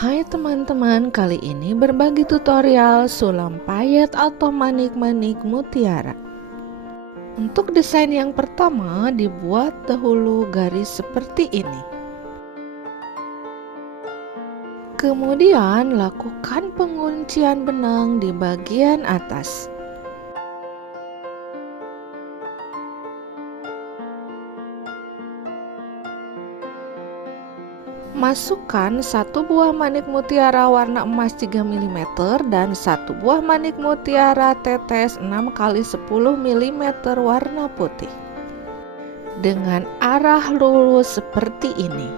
Hai teman-teman, kali ini berbagi tutorial sulam payet atau manik-manik mutiara. Untuk desain yang pertama, dibuat dahulu garis seperti ini. Kemudian lakukan penguncian benang di bagian atas. Masukkan satu buah manik mutiara warna emas 3 mm dan satu buah manik mutiara tetes 6 x 10 mm warna putih dengan arah lurus seperti ini.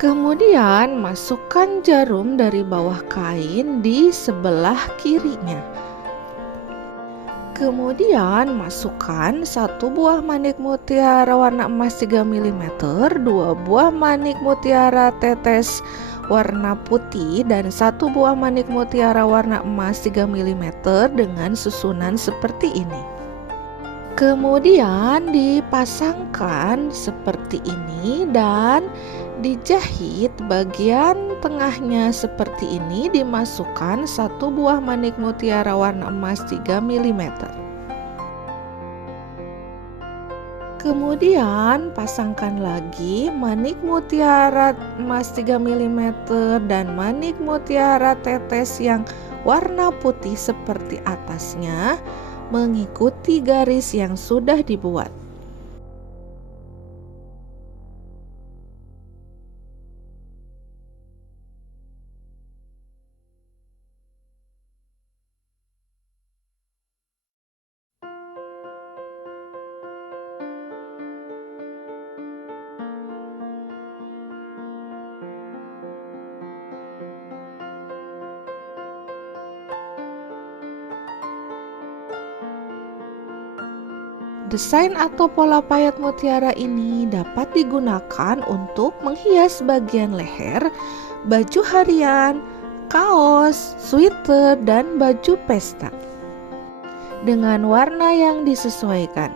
Kemudian masukkan jarum dari bawah kain di sebelah kirinya. Kemudian masukkan satu buah manik mutiara warna emas 3 mm, dua buah manik mutiara tetes warna putih dan satu buah manik mutiara warna emas 3 mm dengan susunan seperti ini. Kemudian dipasangkan seperti ini dan dijahit bagian tengahnya seperti ini, dimasukkan satu buah manik mutiara warna emas 3 mm. Kemudian pasangkan lagi manik mutiara emas 3 mm dan manik mutiara tetes yang warna putih seperti atasnya, mengikuti garis yang sudah dibuat. Desain atau pola payet mutiara ini dapat digunakan untuk menghias bagian leher, baju harian, kaos, sweater, dan baju pesta dengan warna yang disesuaikan.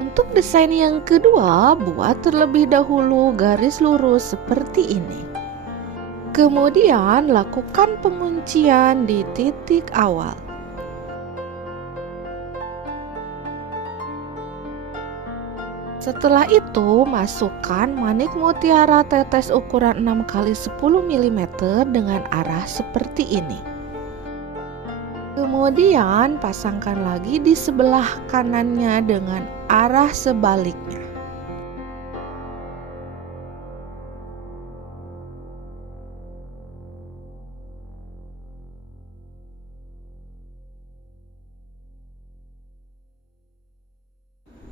Untuk desain yang kedua, buat terlebih dahulu garis lurus seperti ini. Kemudian lakukan penguncian di titik awal. Setelah itu, masukkan manik mutiara tetes ukuran 6 x 10 mm dengan arah seperti ini. Kemudian pasangkan lagi di sebelah kanannya dengan arah sebaliknya.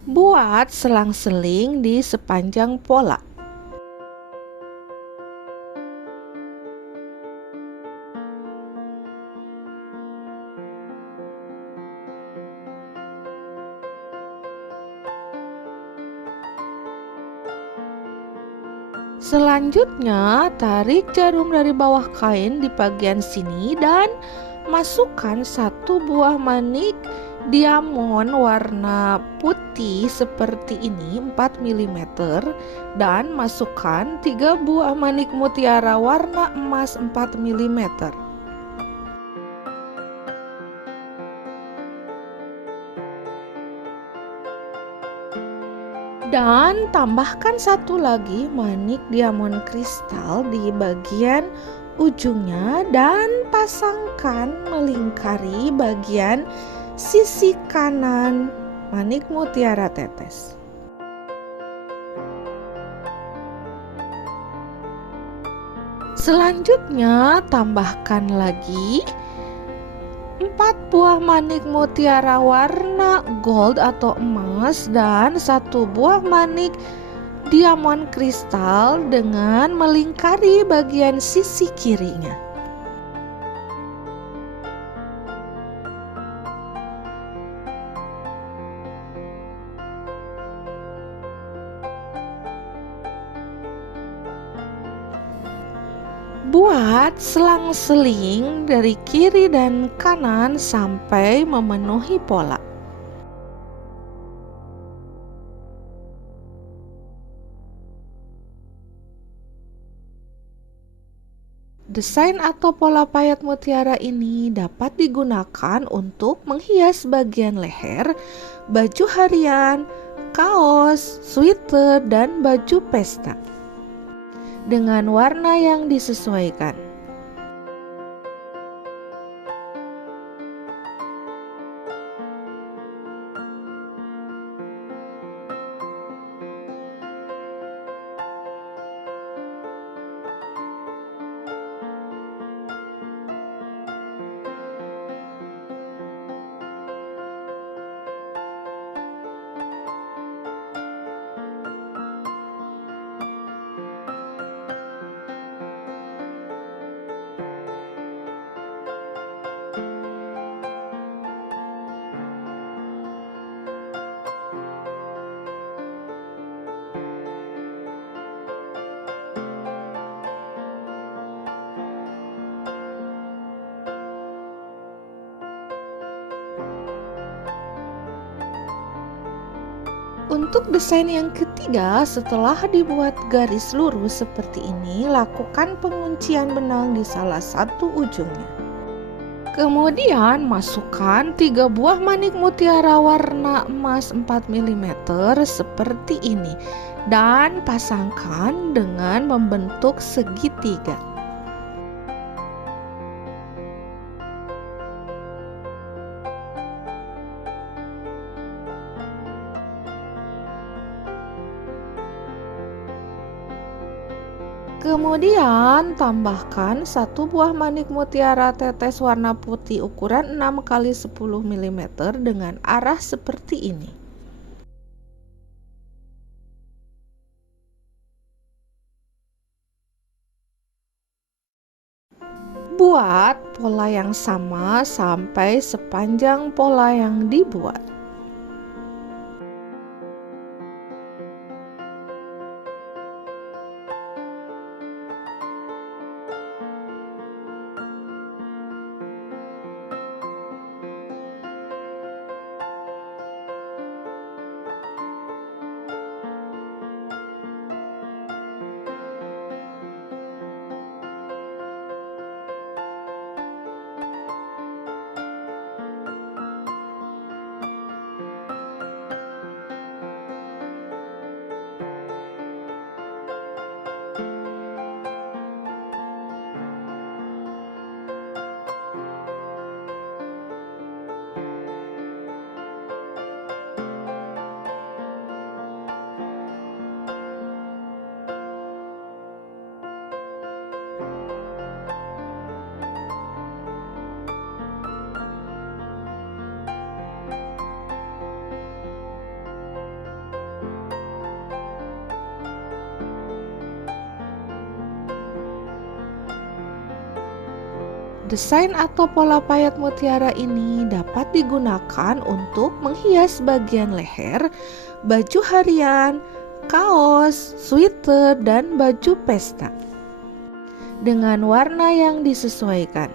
Buat selang-seling di sepanjang pola. Selanjutnya, tarik jarum dari bawah kain di bagian sini dan masukkan satu buah manik diamond warna putih seperti ini 4 mm dan masukkan 3 buah manik mutiara warna emas 4 mm. Dan tambahkan satu lagi manik diamond kristal di bagian ujungnya dan pasangkan melingkari bagian sisi kanan manik mutiara tetes. Selanjutnya tambahkan lagi 4 buah manik mutiara warna gold atau emas emas dan satu buah manik diamond kristal dengan melingkari bagian sisi kirinya. Buat selang-seling dari kiri dan kanan sampai memenuhi pola. Desain atau pola payet mutiara ini dapat digunakan untuk menghias bagian leher, baju harian, kaos, sweater, dan baju pesta dengan warna yang disesuaikan. Untuk desain yang ketiga, setelah dibuat garis lurus seperti ini, lakukan penguncian benang di salah satu ujungnya. Kemudian masukkan 3 buah manik mutiara warna emas 4 mm seperti ini dan pasangkan dengan membentuk segitiga. Kemudian tambahkan 1 buah manik mutiara tetes warna putih ukuran 6 x 10 mm dengan arah seperti ini. Buat pola yang sama sampai sepanjang pola yang dibuat. Desain atau pola payet mutiara ini dapat digunakan untuk menghias bagian leher, baju harian, kaos, sweater, dan baju pesta dengan warna yang disesuaikan.